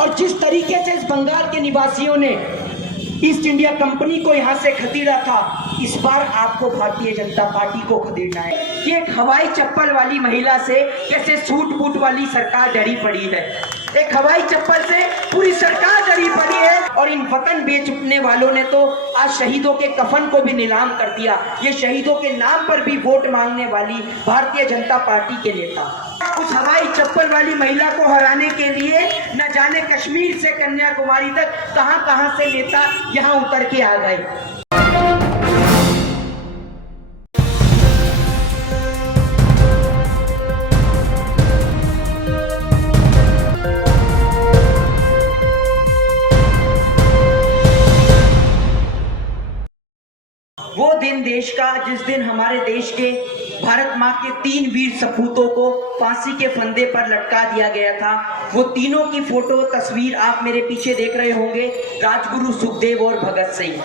और जिस तरीके से इस बंगाल के निवासियों ने ईस्ट इंडिया कंपनी को यहाँ से खदेड़ा था, इस बार आपको भारतीय जनता पार्टी को खदेड़ना है। कि एक हवाई चप्पल वाली महिला से कैसे सूट बूट वाली सरकार डरी पड़ी है, एक हवाई चप्पल से पूरी सरकार डरी पड़ी है। और इन वतन बेचने वालों ने तो आज शहीदों के कफन को भी नीलाम कर दिया। ये शहीदों के नाम पर भी वोट मांगने वाली भारतीय जनता पार्टी के नेता उस हवाई चप्पल वाली महिला को हराने के लिए न जाने कश्मीर से कन्याकुमारी तक कहां से नेता यहां उतर के आ गए। वो दिन देश का जिस दिन हमारे देश के भारत माँ के 3 वीर सपूतों को फांसी के फंदे पर लटका दिया गया था। वो तीनों की फोटो तस्वीर आप मेरे पीछे देख रहे होंगे, राजगुरु सुखदेव और भगत सिंह।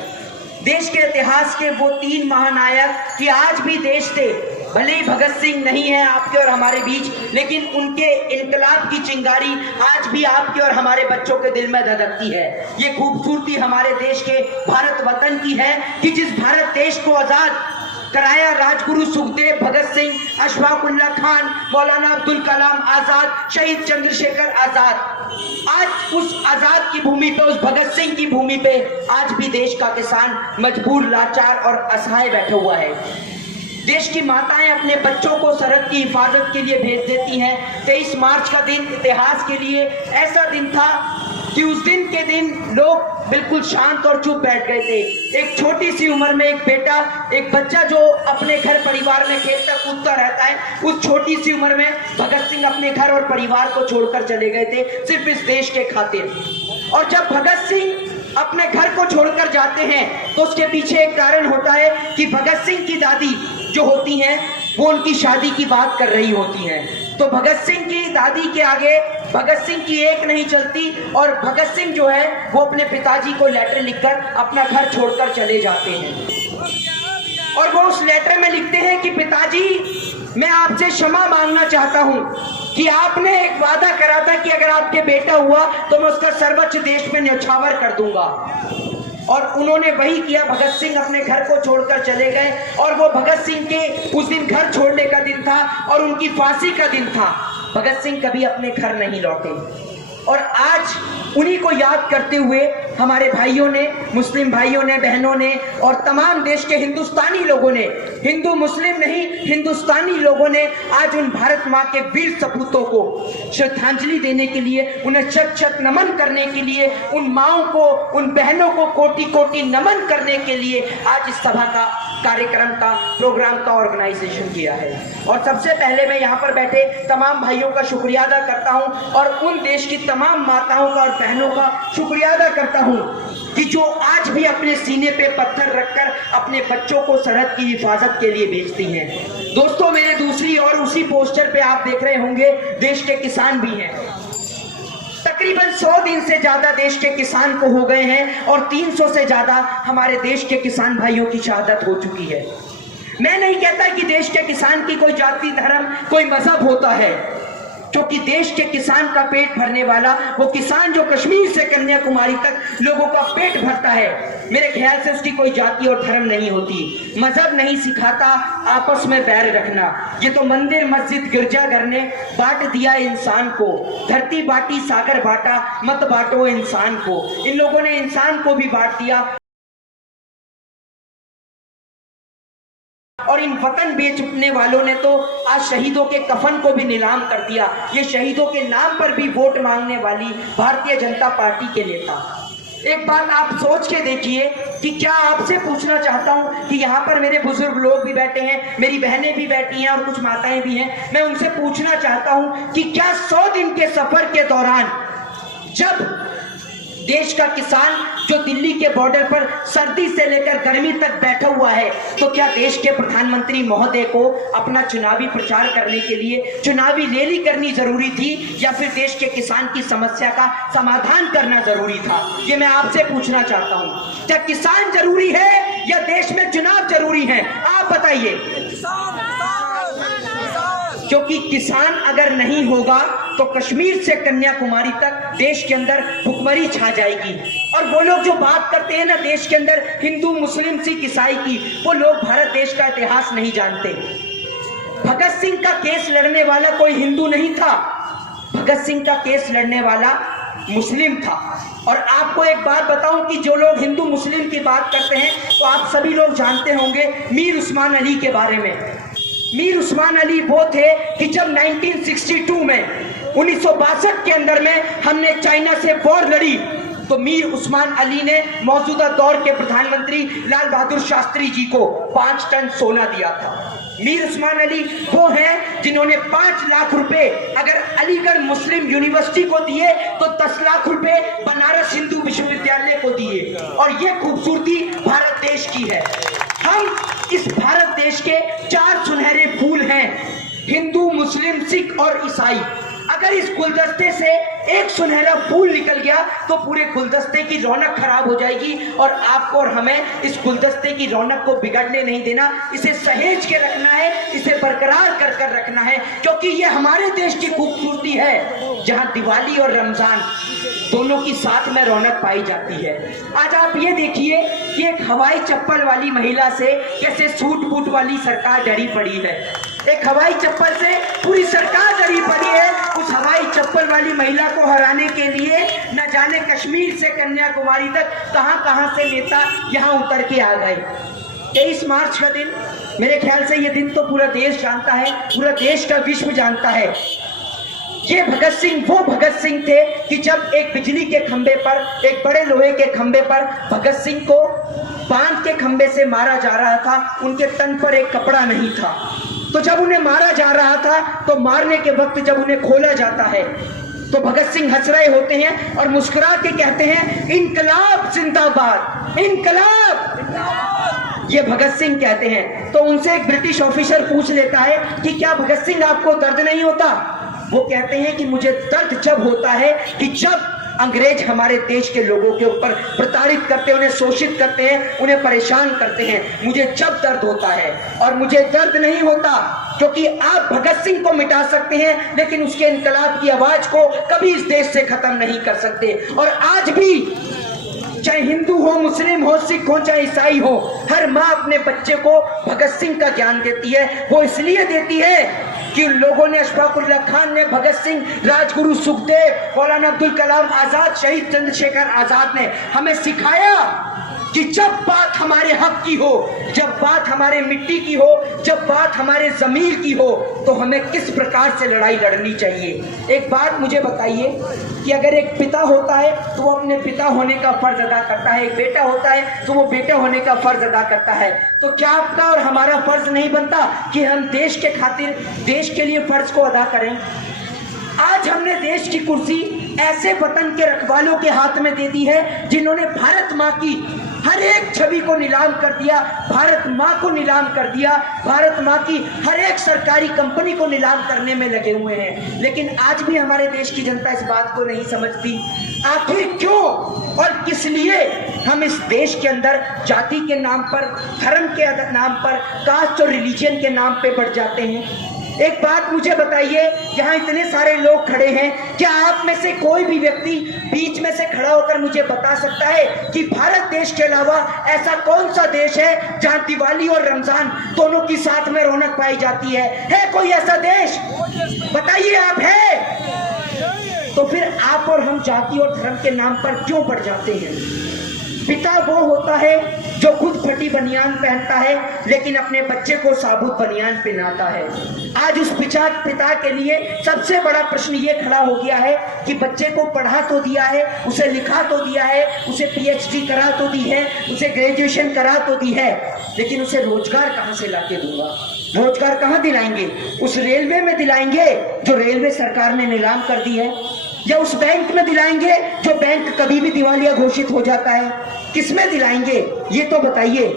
देश के इतिहास के वो 3 महानायक कि आज भी देश थे, भले ही भगत सिंह नहीं है आपके और हमारे बीच, लेकिन उनके इनकलाब की चिंगारी आज भी आपके और हमारे बच्चों के दिल में धधकती है। ये खूबसूरती हमारे देश के भारत वतन की है कि जिस भारत देश को आजाद कराया राजगुरु सुखदेव, भगत सिंह, अशफाक उल्लाह खान, मौलाना अब्दुल कलाम आजाद, शहीद चंद्रशेखर आजाद। आज उस आजाद की भूमि पे, उस भगत सिंह की भूमि पे आज भी देश का किसान मजबूर, लाचार और असहाय बैठा हुआ है। देश की माताएं अपने बच्चों को सरहद की हिफाजत के लिए भेज देती हैं। 23 मार्च का दिन इतिहास के लिए ऐसा दिन था कि उस दिन के दिन लोग बिल्कुल शांत और चुप बैठ गए थे। एक छोटी सी उम्र में एक बेटा, एक बच्चा जो अपने घर परिवार में खेलता कूदता रहता है, उस छोटी सी उम्र में भगत सिंह अपने घर और परिवार को छोड़कर चले गए थे सिर्फ इस देश के खातिर। और जब भगत सिंह अपने घर को छोड़कर जाते हैं तो उसके पीछे एक कारण होता है कि भगत सिंह की दादी जो होती हैं वो उनकी शादी की बात कर रही होती हैं। तो भगत सिंह की दादी के आगे भगत सिंह की एक नहीं चलती और भगत सिंह जो है वो अपने पिताजी को लेटर लिखकर अपना घर छोड़कर चले जाते हैं। और वो उस लेटर में लिखते हैं कि पिताजी, मैं आपसे क्षमा मांगना चाहता हूं कि आपने एक वादा करा था कि अगर आपके बेटा हुआ तो मैं उसका सर्वोच्च देश में न्यौछावर कर दूंगा। और उन्होंने वही किया। भगत सिंह अपने घर को छोड़कर चले गए और वो भगत सिंह के उस दिन घर छोड़ने का दिन था और उनकी फांसी का दिन था। भगत सिंह कभी अपने घर नहीं लौटे। और आज उन्हीं को याद करते हुए हमारे भाइयों ने, मुस्लिम भाइयों ने, बहनों ने और तमाम देश के हिंदुस्तानी लोगों ने, हिंदू मुस्लिम नहीं हिंदुस्तानी लोगों ने आज उन भारत माँ के वीर सपूतों को श्रद्धांजलि देने के लिए, उन्हें शत शत नमन करने के लिए, उन माओं को, उन बहनों को कोटि कोटि नमन करने के लिए आज इस सभा का कार्यक्रम का प्रोग्राम का ऑर्गेनाइजेशन किया है। और सबसे पहले मैं यहाँ पर बैठे तमाम भाइयों का शुक्रिया अदा करता हूँ और उन देश की तमाम माताओं का और बहनों का शुक्रिया अदा करता हूँ कि जो आज भी अपने सीने पे पत्थर रखकर अपने बच्चों को सरहद की हिफाजत के लिए भेजती हैं। दोस्तों, मेरे दूसरी और उसी पोस्टर पे आप देख रहे होंगे देश के किसान भी हैं। तकरीबन 100 दिन से ज्यादा देश के किसान को हो गए हैं और 300 से ज्यादा हमारे देश के किसान भाइयों की शहादत हो चुकी है। मैं नहीं कहता कि देश के किसान की कोई जाति, धर्म, कोई मजहब होता है, क्योंकि देश के किसान का पेट भरने वाला वो किसान जो कश्मीर से कन्याकुमारी तक लोगों का पेट भरता है, मेरे ख्याल से उसकी कोई जाति और धर्म नहीं होती। मजहब नहीं सिखाता आपस में बैर रखना। ये तो मंदिर, मस्जिद, गिरजाघर ने बांट दिया इंसान को। धरती बांटी, सागर बांटा, मत बांटो इंसान को। इन लोगों ने इंसान को भी बांट दिया और इन वतन बेचने वालों ने तो आज शहीदों के कफन को भी नीलाम कर दिया। ये शहीदों के नाम पर भी वोट मांगने वाली भारतीय जनता पार्टी के नेता। एक बात आप सोच के देखिए कि क्या आपसे पूछना चाहता हूं कि यहाँ पर मेरे बुजुर्ग लोग भी बैठे हैं, मेरी बहनें भी बैठी हैं और कुछ माताएं भी हैं। मैं उनसे पूछना चाहता हूं कि क्या 100 दिन के सफर के दौरान जब देश का किसान जो दिल्ली के बॉर्डर पर सर्दी से लेकर गर्मी तक बैठा हुआ है, तो क्या देश के प्रधानमंत्री महोदय को अपना चुनावी प्रचार करने के लिए चुनावी रैली करनी जरूरी थी या फिर देश के किसान की समस्या का समाधान करना जरूरी था? ये मैं आपसे पूछना चाहता हूं। क्या किसान जरूरी है या देश में चुनाव जरूरी है? आप बताइए। क्योंकि किसान अगर नहीं होगा तो कश्मीर से कन्याकुमारी तक देश के अंदर भुखमरी छा जाएगी। और वो लोग जो बात करते हैं ना देश के अंदर हिंदू मुस्लिम सिख ईसाई की, वो लोग भारत देश का इतिहास नहीं जानते। भगत सिंह का केस लड़ने वाला कोई हिंदू नहीं था, भगत सिंह का केस लड़ने वाला मुस्लिम था। और आपको एक बात बताऊं कि जो लोग हिंदू मुस्लिम की बात करते हैं तो आप सभी लोग जानते होंगे मीर उस्मान अली के बारे में। मीर उस्मान अली वो थे कि जब 1962 में 1962 के अंदर में हमने चाइना से वॉर लड़ी तो मीर उस्मान अली ने मौजूदा दौर के प्रधानमंत्री लाल बहादुर शास्त्री जी को 5 टन सोना दिया था। मीर उस्मान अली वो हैं जिन्होंने 5 लाख रुपए अगर अलीगढ़ मुस्लिम यूनिवर्सिटी को दिए तो 10 लाख रुपए बनारस हिंदू विश्वविद्यालय को दिए। और ये खूबसूरती भारत देश की है। हम इस भारत देश के 4 सुनहरे फूल हैं, हिंदू मुस्लिम सिख और ईसाई। अगर इस गुलदस्ते से एक सुनहरा फूल निकल गया तो पूरे गुलदस्ते की रौनक खराब हो जाएगी। और आपको और हमें इस गुलदस्ते की रौनक को बिगड़ने नहीं देना, इसे सहेज के रखना है, इसे बरकरार कर कर रखना है, क्योंकि ये हमारे देश की खूबसूरती है जहां दिवाली और रमजान दोनों की साथ में रौनक पाई जाती है। आज आप ये देखिए कि एक हवाई चप्पल वाली महिला से कैसे सूट बूट वाली सरकार डरी पड़ी है। एक हवाई चप्पल से पूरी सरकार डरी पड़ी है। उस हवाई चप्पल वाली महिला को हराने के लिए न जाने कश्मीर से कन्याकुमारी तक कहां से नेता यहां उतर के आ गए। 23 मार्च का दिन, मेरे ख्याल से ये दिन तो पूरा देश जानता है, पूरा देश का विश्व जानता है। ये भगत सिंह वो भगत सिंह थे कि जब एक बिजली के खंबे पर, एक बड़े लोहे के खंबे पर भगत सिंह को बांध के खंबे से मारा जा रहा था, उनके तन पर एक कपड़ा नहीं था। तो जब उन्हें मारा जा रहा था तो मारने के वक्त जब उन्हें खोला जाता है तो भगत सिंह हंस रहे होते हैं और मुस्कुरा के कहते हैं इनकलाब जिंदाबाद, इनकलाब। ये भगत सिंह कहते हैं। तो उनसे एक ब्रिटिश ऑफिसर पूछ लेता है कि क्या भगत सिंह आपको दर्द नहीं होता? वो कहते हैं कि मुझे दर्द जब होता है कि जब अंग्रेज हमारे देश के लोगों के ऊपर प्रताड़ित करते हैं, उन्हें शोषित करते हैं, उन्हें परेशान करते हैं, मुझे जब दर्द होता है। और मुझे दर्द नहीं होता क्योंकि आप भगत सिंह को मिटा सकते हैं लेकिन उसके इनकलाब की आवाज को कभी इस देश से खत्म नहीं कर सकते। और आज भी चाहे हिंदू हो, मुस्लिम हो, सिख हो, चाहे ईसाई हो, हर माँ अपने बच्चे को भगत सिंह का ज्ञान देती है। वो इसलिए देती है कि लोगों ने, अशफाकुल्लाह खान ने, भगत सिंह, राजगुरु सुखदेव, मौलाना अब्दुल कलाम आजाद, शहीद चंद्रशेखर आजाद ने हमें सिखाया कि जब बात हमारे हक की हो, जब बात हमारे मिट्टी की हो, जब बात हमारे जमीर की हो तो हमें किस प्रकार से लड़ाई लड़नी चाहिए। एक बात मुझे बताइए कि अगर एक पिता होता है तो वो अपने पिता होने का फर्ज अदा करता है, एक बेटा होता है तो वो बेटे होने का फर्ज अदा करता है, तो क्या आपका और हमारा फर्ज नहीं बनता कि हम देश के खातिर, देश के लिए फर्ज को अदा करें? आज हमने देश की कुर्सी ऐसे वतन के रखवालों के हाथ में दे दी है जिन्होंने भारत माँ की हर एक छवि को नीलाम कर दिया, भारत माँ को नीलाम कर दिया, भारत माँ की हर एक सरकारी कंपनी को नीलाम करने में लगे हुए हैं। लेकिन आज भी हमारे देश की जनता इस बात को नहीं समझती। आखिर क्यों और किस लिए हम इस देश के अंदर जाति के नाम पर, धर्म के नाम पर, कास्ट और रिलीजन के नाम पे बढ़ जाते हैं? एक बात मुझे बताइए, यहाँ इतने सारे लोग खड़े हैं, क्या आप में से कोई भी व्यक्ति बीच में से खड़ा होकर मुझे बता सकता है कि भारत देश के अलावा ऐसा कौन सा देश है जहाँ दिवाली और रमजान दोनों की साथ में रौनक पाई जाती है? है कोई ऐसा देश? बताइए आप, है? तो फिर आप और हम जाति और धर्म के नाम पर क्यों बढ़ जाते हैं? पिता वो होता है जो खुद फटी बनियान पहनता है लेकिन अपने बच्चे को साबुत बनियान पहनाता है। आज उस पिता के लिए सबसे बड़ा प्रश्न ये खड़ा हो गया है कि बच्चे को पढ़ा तो दिया है, उसे लिखा तो दिया है, उसे PhD करा तो दी है, उसे ग्रेजुएशन करा तो दी है, लेकिन उसे रोजगार कहाँ से लाके दूंगा? रोजगार कहाँ दिलाएंगे? उस रेलवे में दिलाएंगे जो रेलवे सरकार ने नीलाम कर दी है, या उस बैंक में दिलाएंगे जो बैंक कभी भी दिवालिया घोषित हो जाता है? किसमें दिलाएंगे ये तो बताइए।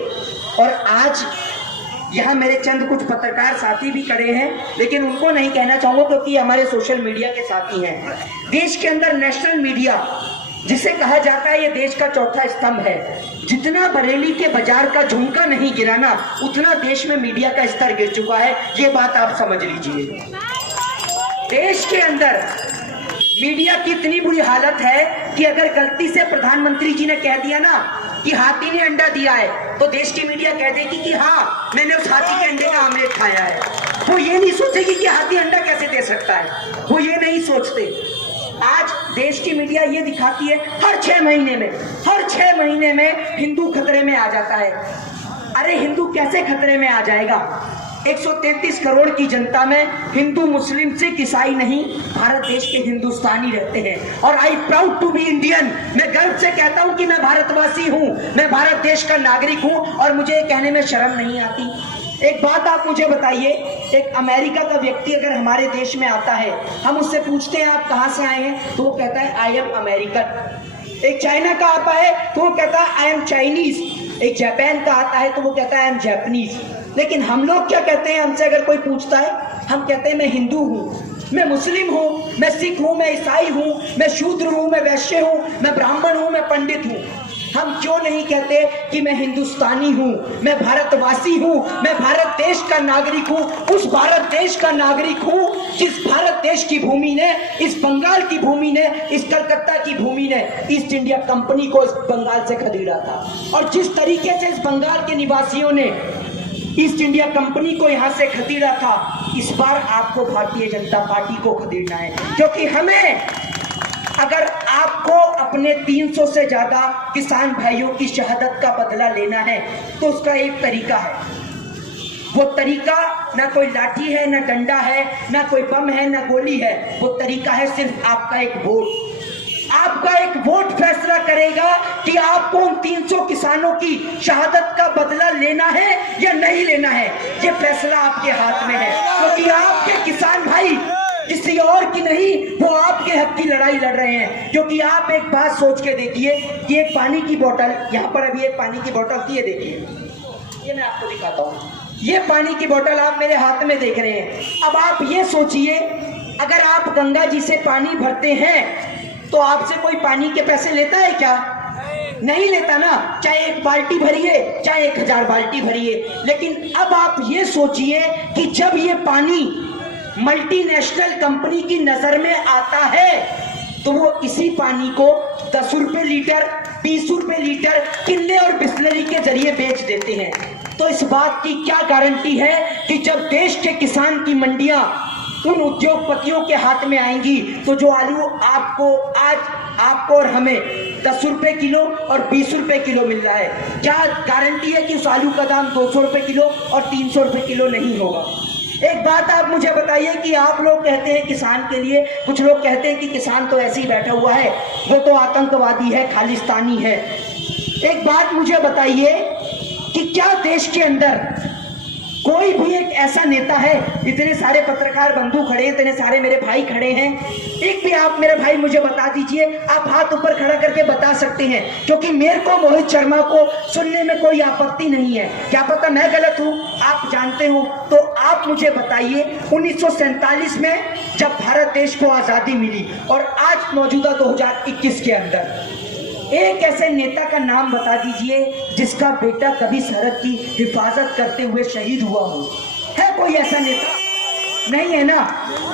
और आज यहाँ मेरे चंद कुछ पत्रकार साथी भी खड़े हैं, लेकिन उनको नहीं कहना चाहूंगा क्योंकि हमारे सोशल मीडिया के साथी हैं। देश के अंदर नेशनल मीडिया जिसे कहा जाता है ये देश का चौथा स्तंभ है। जितना बरेली के बाजार का झुमका नहीं गिराना, उतना देश में मीडिया का स्तर गिर चुका है। ये बात आप समझ लीजिए। देश के अंदर मीडिया की इतनी बुरी हालत है कि अगर गलती से प्रधानमंत्री जी ने कह दिया ना कि हाथी ने अंडा दिया है, तो देश की मीडिया कह देगी कि हाँ, मैंने उस हाथी के अंडे का आमलेट खाया है। वो ये नहीं सोचेगी कि हाथी अंडा कैसे दे सकता है, वो ये नहीं सोचते। आज देश की मीडिया ये दिखाती है हर 6 महीने में हिंदू खतरे में आ जाता है। अरे हिंदू कैसे खतरे में आ जाएगा? 133 करोड़ की जनता में हिंदू, मुस्लिम, सिख, ईसाई नहीं, भारत देश के हिंदुस्तानी रहते हैं। और I proud to be Indian, मैं गर्व से कहता हूं कि मैं भारतवासी हूं, मैं भारत देश का नागरिक हूं, और मुझे कहने में शर्म नहीं आती। एक बात आप मुझे बताइए, एक अमेरिका का व्यक्ति अगर हमारे देश में आता है, हम उससे पूछते हैं आप कहां से आए हैं, तो वो कहता है आई एम अमेरिकन। एक चाइना का आता है तो वो कहता है आई एम चाइनीज। एक जापान का आता है तो वो कहता है आई एम जापानीज। लेकिन हम लोग क्या कहते हैं? हमसे अगर कोई पूछता है, हम कहते हैं मैं हिंदू हूँ, मैं मुस्लिम हूँ, मैं सिख हूँ, मैं ईसाई हूँ, मैं शूद्र हूँ, मैं वैश्य हूँ, मैं ब्राह्मण हूँ, मैं पंडित हूँ। हम क्यों नहीं कहते कि मैं हिंदुस्तानी हूँ, मैं भारतवासी हूँ, मैं भारत देश का नागरिक हूँ, उस भारत देश का नागरिक हूँ जिस भारत देश की भूमि ने, इस बंगाल की भूमि ने, इस कलकत्ता की भूमि ने ईस्ट इंडिया कंपनी को इस बंगाल से खरीदा था। और जिस तरीके से इस बंगाल के निवासियों ने ईस्ट इंडिया कंपनी को यहां से खरीदा था, इस बार आपको भारतीय जनता पार्टी को खरीदना है। क्योंकि हमें, अगर आपको अपने 300 से ज्यादा किसान भाइयों की शहादत का बदला लेना है, तो उसका एक तरीका है। वो तरीका ना कोई लाठी है, ना डंडा है, ना कोई बम है, ना गोली है। वो तरीका है सिर्फ आपका एक वोट। आपका एक वोट फैसला करेगा कि आपको उन 300 किसानों की शहादत का बदला लेना है या नहीं लेना है। ये फैसला आपके हाथ में है, क्योंकि आपके किसान भाई किसी और की नहीं, वो आपके हक की लड़ाई लड़ रहे हैं। क्योंकि आप एक बात सोच के देखिए कि एक पानी की बोतल, यहाँ पर अभी एक पानी की बोतल थी, ये देखिए, ये मैं आपको दिखाता हूँ, ये पानी की बोतल आप मेरे हाथ में देख रहे हैं। अब आप ये सोचिए, अगर आप गंगा जी से पानी भरते हैं तो आपसे कोई पानी के पैसे लेता है क्या? नहीं लेता ना, चाहे 1 बाल्टी भरिए, चाहे 1000 बाल्टी भरिए। लेकिन अब आप ये सोचिए कि जब ये पानी मल्टीनेशनल कंपनी की नजर में आता है, तो वो इसी पानी को 10 रुपए लीटर, 20 रुपए लीटर किन्ने और बिस्लरी के जरिए बेच देते हैं। तो इस बात की क्या गारंटी है कि जब देश के किसान की मंडियां उन उद्योगपतियों के हाथ में आएंगी, तो जो आलू आपको और हमें 10 रुपए किलो और 20 रुपए किलो मिल रहा है, क्या गारंटी है कि उस आलू का दाम 200 रुपए किलो और 300 रुपए किलो नहीं होगा? एक बात आप मुझे बताइए कि आप लोग कहते हैं किसान के लिए, कुछ लोग कहते हैं कि किसान तो ऐसे ही बैठा हुआ है, वो तो आतंकवादी है, खालिस्तानी है। एक बात मुझे बताइए कि क्या देश के अंदर कोई भी एक ऐसा नेता है, इतने सारे पत्रकार बंधु खड़े हैं, इतने सारे मेरे भाई खड़े हैं, एक भी आप मेरे भाई मुझे बता दीजिए, आप हाथ ऊपर खड़ा करके बता सकते हैं, क्योंकि मेरे को मोहित शर्मा को सुनने में कोई आपत्ति नहीं है। क्या पता मैं गलत हूं, आप जानते हो, तो आप मुझे बताइए 1947 में जब भारत देश को आजादी मिली और आज मौजूदा 2021 के अंदर एक ऐसे नेता का नाम बता दीजिए जिसका बेटा कभी सरहद की हिफाजत करते हुए शहीद हुआ हो। है कोई ऐसा नेता? नहीं है ना।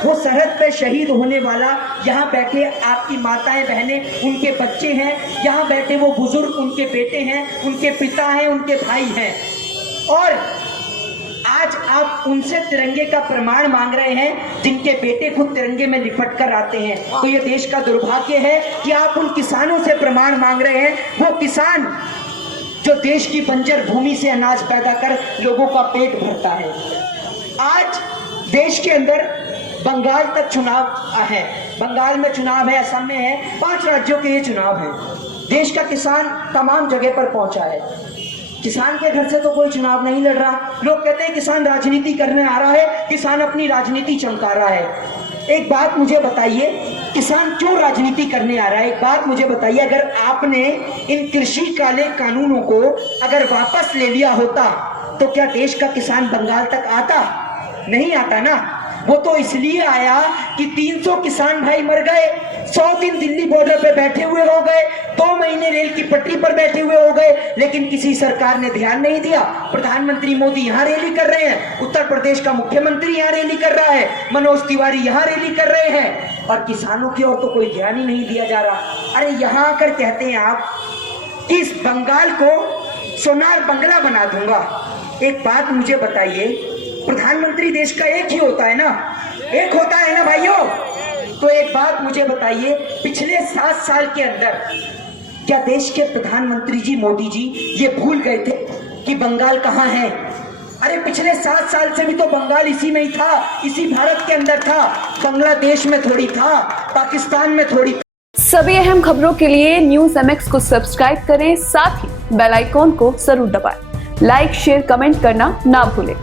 वो सरहद पे शहीद होने वाला, यहाँ बैठे आपकी माताएं बहनें, उनके बच्चे हैं, यहाँ बैठे वो बुजुर्ग, उनके बेटे हैं, उनके पिता हैं, उनके भाई हैं, और आज आप उनसे तिरंगे का प्रमाण मांग रहे हैं जिनके बेटे खुद तिरंगे में लिपट कर आते हैं। तो ये देश का दुर्भाग्य है कि आप उन किसानों से प्रमाण मांग रहे हैं, वो किसान जो देश की बंजर भूमि से अनाज पैदा कर लोगों का पेट भरता है। आज देश के अंदर बंगाल तक चुनाव है, बंगाल में चुनाव है, असम में है, 5 राज्यों के ये चुनाव है। देश का किसान तमाम जगह पर पहुंचा है। किसान के घर से तो कोई चुनाव नहीं लड़ रहा। लोग कहते हैं किसान राजनीति करने आ रहा है, किसान अपनी राजनीति चमका रहा है। एक बात मुझे बताइए, किसान क्यों राजनीति करने आ रहा है? एक बात मुझे बताइए, अगर आपने इन कृषि काले कानूनों को अगर वापस ले लिया होता तो क्या देश का किसान बंगाल तक आता? नहीं आता ना। वो तो इसलिए आया कि 300 किसान भाई मर गए, 100 दिन दिल्ली बॉर्डर पे बैठे हुए हो गए, 2 महीने महीने रेल की पटरी पर बैठे हुए हो गए, लेकिन किसी सरकार ने ध्यान नहीं दिया। प्रधानमंत्री मोदी यहाँ रैली कर रहे हैं, उत्तर प्रदेश का मुख्यमंत्री यहाँ रैली कर रहा है, मनोज तिवारी यहाँ रैली कर रहे हैं, और किसानों की ओर तो कोई ध्यान ही नहीं दिया जा रहा। अरे यहाँ आकर कहते हैं आप कि इस बंगाल को सोनार बंगला बना दूंगा। एक बात मुझे बताइए, प्रधानमंत्री देश का एक ही होता है ना, एक होता है ना भाइयों। तो एक बात मुझे बताइए, पिछले 7 साल के अंदर क्या देश के प्रधानमंत्री जी मोदी जी ये भूल गए थे कि बंगाल कहाँ है? अरे पिछले 7 साल से भी तो बंगाल इसी में ही था, इसी भारत के अंदर था, बांग्लादेश में थोड़ी था, पाकिस्तान में थोड़ी। सभी अहम खबरों के लिए न्यूज़ MX को सब्सक्राइब करें, साथ ही बेल आइकॉन को जरूर दबाएं। लाइक, शेयर, कमेंट करना ना भूलें।